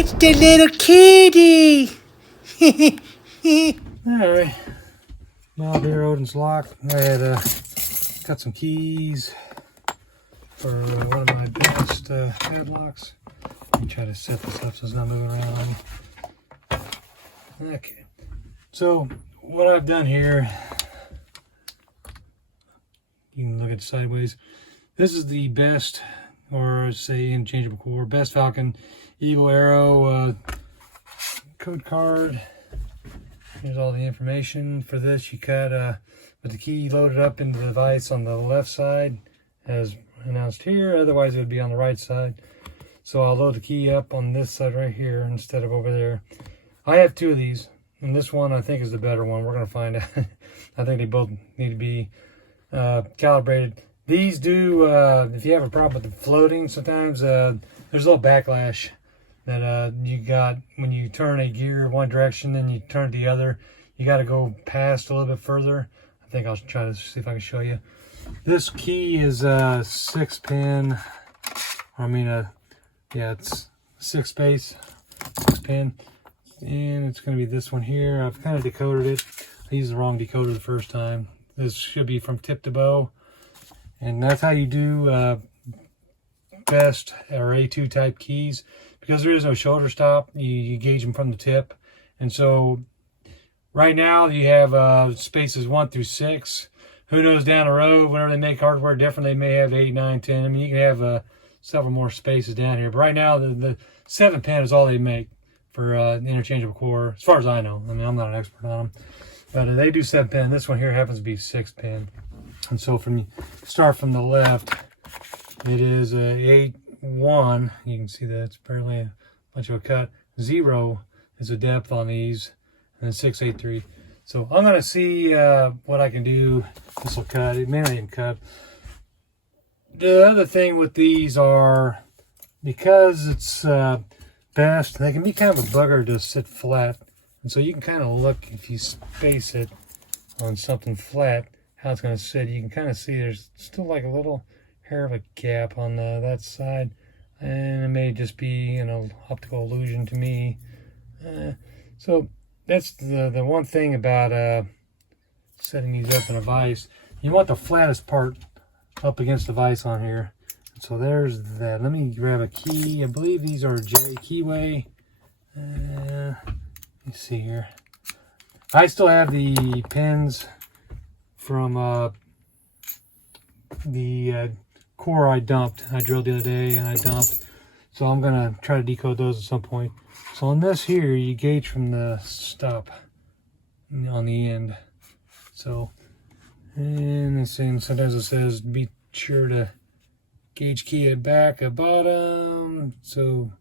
It's the little kitty. Alright. Now here, Odin's lock. I had got some keys for one of my best padlocks. Let me try to set this up so it's not moving around on me. Okay. So what I've done here, you can look at it sideways. This is the best, or say interchangeable core, best Falcon Eagle Arrow code card. Here's all the information for this. You cut with the key loaded up into the device on the left side, as announced here. Otherwise, it would be on the right side. So I'll load the key up on this side right here instead of over there. I have two of these, and this one I think is the better one. We're going to find out. I think they both need to be calibrated. These do, if you have a problem with the floating, sometimes there's a little backlash that you got when you turn a gear one direction and you turn it the other. You got to go past a little bit further. I think I'll try to see if I can show you. This key is a 6-pin. Yeah, it's 6 pin, and it's going to be this one here. I've kind of decoded it. I used the wrong decoder the first time. This should be from tip to bow, and that's how you do best or A2 type keys. Because there is no shoulder stop, you gauge them from the tip. And so right now you have spaces 1 through 6. Who knows down the road, whenever they make hardware different, they may have 8, 9, 10. I mean, you can have several more spaces down here. But right now, the 7-pin is all they make for interchangeable core, as far as I know. I mean, I'm not an expert on them. But they do 7-pin. This one here happens to be 6-pin. And so start from the left, it is a 8-1. You can see that it's barely much of a cut. 0 is the depth on these, and then 6, 8, 3. So I'm going to see what I can do. This will cut. It may not even cut. The other thing with these are, because it's best, they can be kind of a bugger to sit flat. And so you can kind of look, if you space it on something flat, how it's going to sit. You can kind of see there's still like a little hair of a gap on that side. And it may just be, optical illusion to me. So that's the one thing about setting these up in a vise. You want the flattest part up against the vise on here. So there's that. Let me grab a key. I believe these are J Keyway. Let me see here. I still have the pins from the core I dumped. I drilled the other day and I dumped. So I'm going to try to decode those at some point. So on this here, you gauge from the stop on the end. So, and sometimes it says be sure to gauge key at back, at bottom. So,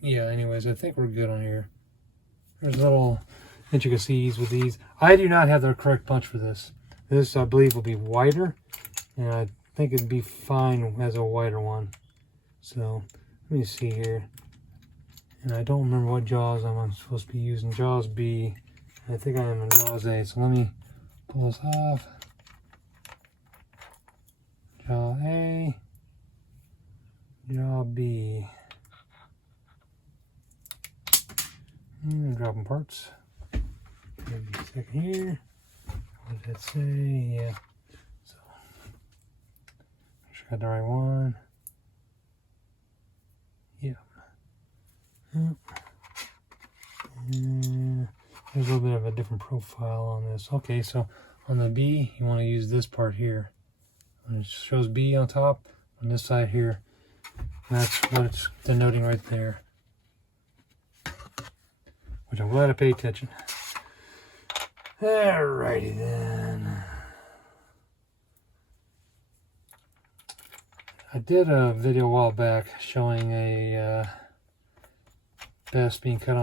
yeah, anyways, I think we're good on here. There's little intricacies with these. I do not have the correct punch for this. This, I believe, will be wider, and I think it'd be fine as a wider one. So, let me see here. And I don't remember what jaws I'm supposed to be using. Jaws B. I think I am in jaws A. So let me pull this off. Jaw A. Jaw B. And dropping parts. Maybe a second here. What did that say? Yeah. So, make sure I got the right one. Yeah. And there's a little bit of a different profile on this. Okay, so on the B, you want to use this part here. When it shows B on top, on this side here, that's what it's denoting right there. Which I'm glad I paid attention. Alrighty then. I did a video a while back showing a best being cut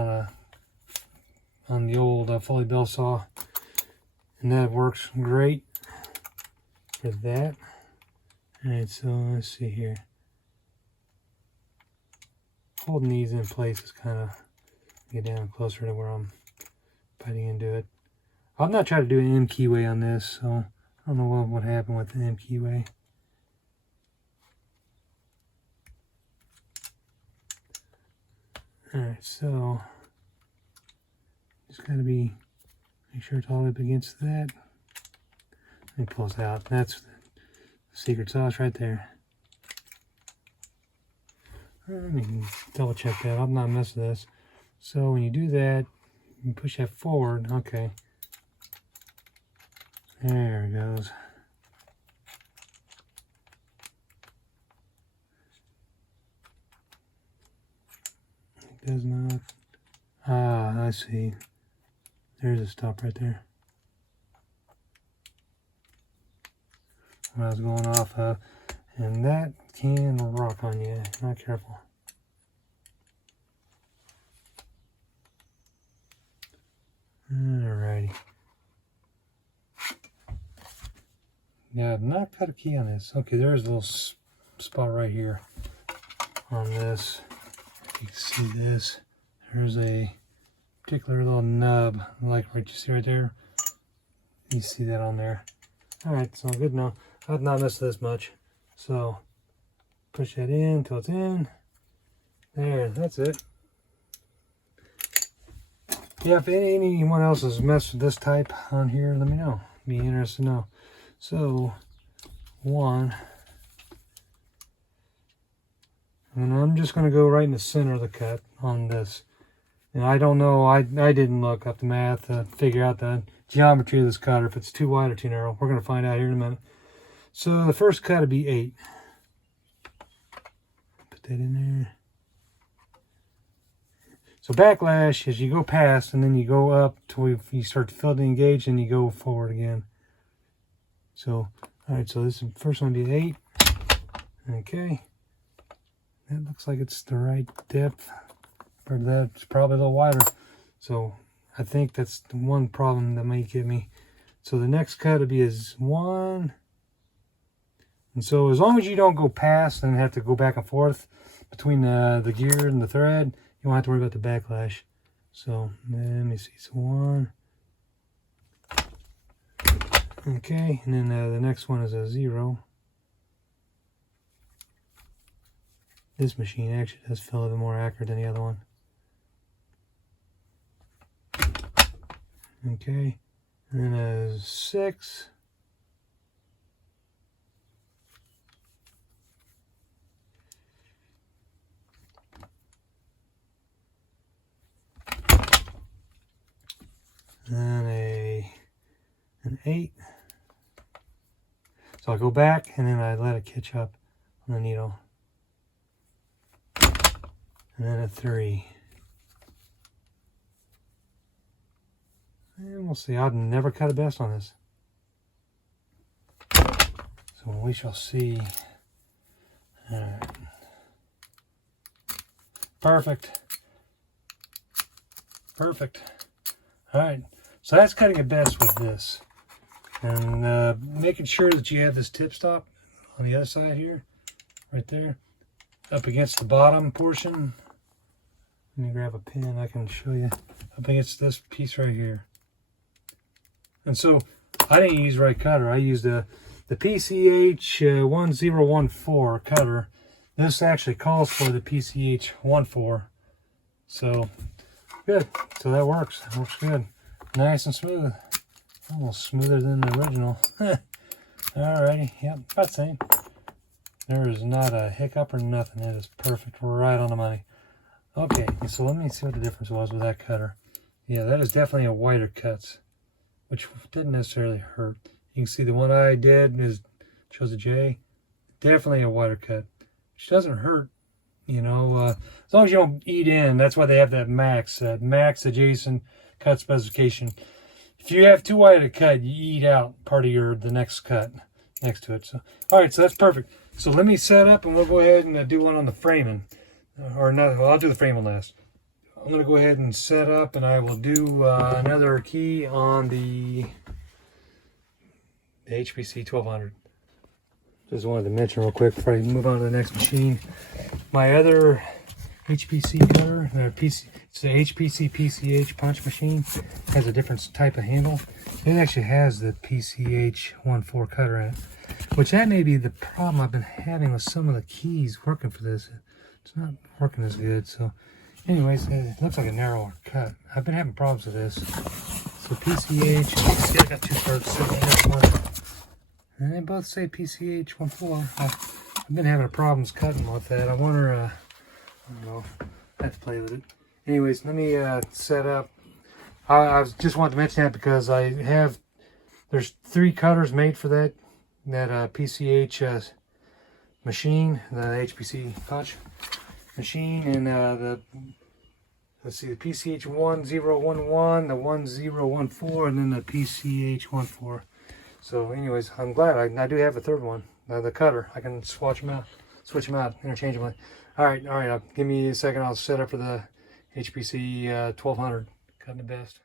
on the old Foley bell saw, and that works great for that. Alright, so let's see here. Holding these in place is kind of get down closer to where I'm biting into it. I'm not trying to do an M keyway on this, so I don't know what would happen with the M keyway. Alright, so just gotta make sure it's all up against that. Let me pull this out. That's the secret sauce right there. Let me double check that. I'm not messing with this. So when you do that, you push that forward. Okay. There it goes. It does not. Ah, I see. There's a stop right there. What I was going off of. And that can rock on you. Not careful. Alrighty. Yeah, I've not got a key on this. Okay, there's a little spot right here on this. You can see this. There's a particular little nub, like what you see right there. You see that on there. Alright, so good now. I've not missed this much. So push that in until it's in. There, that's it. Yeah, if anyone else has messed with this type on here, let me know. Be interested to know. So, one. And I'm just going to go right in the center of the cut on this. And I don't know, I didn't look up the math to figure out the geometry of this cutter, if it's too wide or too narrow. We're going to find out here in a minute. So the first cut would be 8. Put that in there. So backlash is you go past and then you go up till you start to fill the engage and you go forward again. So, alright, so this first one would be 8. Okay. That looks like it's the right depth. For that, it's probably a little wider. So I think that's the one problem that might get me. So the next cut would be is 1. And so as long as you don't go past and have to go back and forth between the gear and the thread, you won't have to worry about the backlash. So let me see. So 1. Okay, and then the next one is a 0. This machine actually does feel a little more accurate than the other one. Okay, and then a 6. And an 8. So I go back and then I let it catch up on the needle. And then a 3. And we'll see. I've never cut a best on this. So we shall see. Alright. Perfect. Perfect. Alright. So that's cutting a best with this. And making sure that you have this tip stop on the other side here. Right there. Up against the bottom portion. Let me grab a pin. I can show you. Up against this piece right here. And so I didn't use the right cutter. I used the PCH 1014 cutter. This actually calls for the PCH 14. So good. So that works. It works good. Nice and smooth. Almost smoother than the original. Alrighty. Yep. About the same. There is not a hiccup or nothing. It is perfect. Right on the money. Okay. So let me see what the difference was with that cutter. Yeah, that is definitely a wider cut, which didn't necessarily hurt. You can see the one I did shows a J. Definitely a wider cut, which doesn't hurt, you know, as long as you don't eat in. That's why they have that max adjacent cut specification. If you have too wide a cut, you eat out part of the next cut next to it. So, all right, so that's perfect. So let me set up and we'll go ahead and do one on the framing. Or not, well, I'll do the framing last. I'm going to go ahead and set up and I will do another key on the HPC 1200. Just wanted to mention real quick before I move on to the next machine. My other HPC cutter, it's the HPC PCH punch machine, has a different type of handle. It actually has the PCH 14 cutter in it, which that may be the problem I've been having with some of the keys working for this. It's not working as good, so Anyways, it looks like a narrower cut. I've been having problems with this. So PCH, see, I got two cards sitting in this one. And they both say PCH 1.4. I've been having problems cutting with that. I wonder, I don't know, I have to play with it. Anyways, let me set up. I just wanted to mention that because I have, there's 3 cutters made for that PCH machine, the HPC punch machine, and let's see, the PCH 1011, the 1014, and then the PCH 14. So anyways, I'm glad I do have a third one, the cutter. I can switch them out interchangeably. All right, give me a second. I'll set up for the HPC 1200, cutting the best.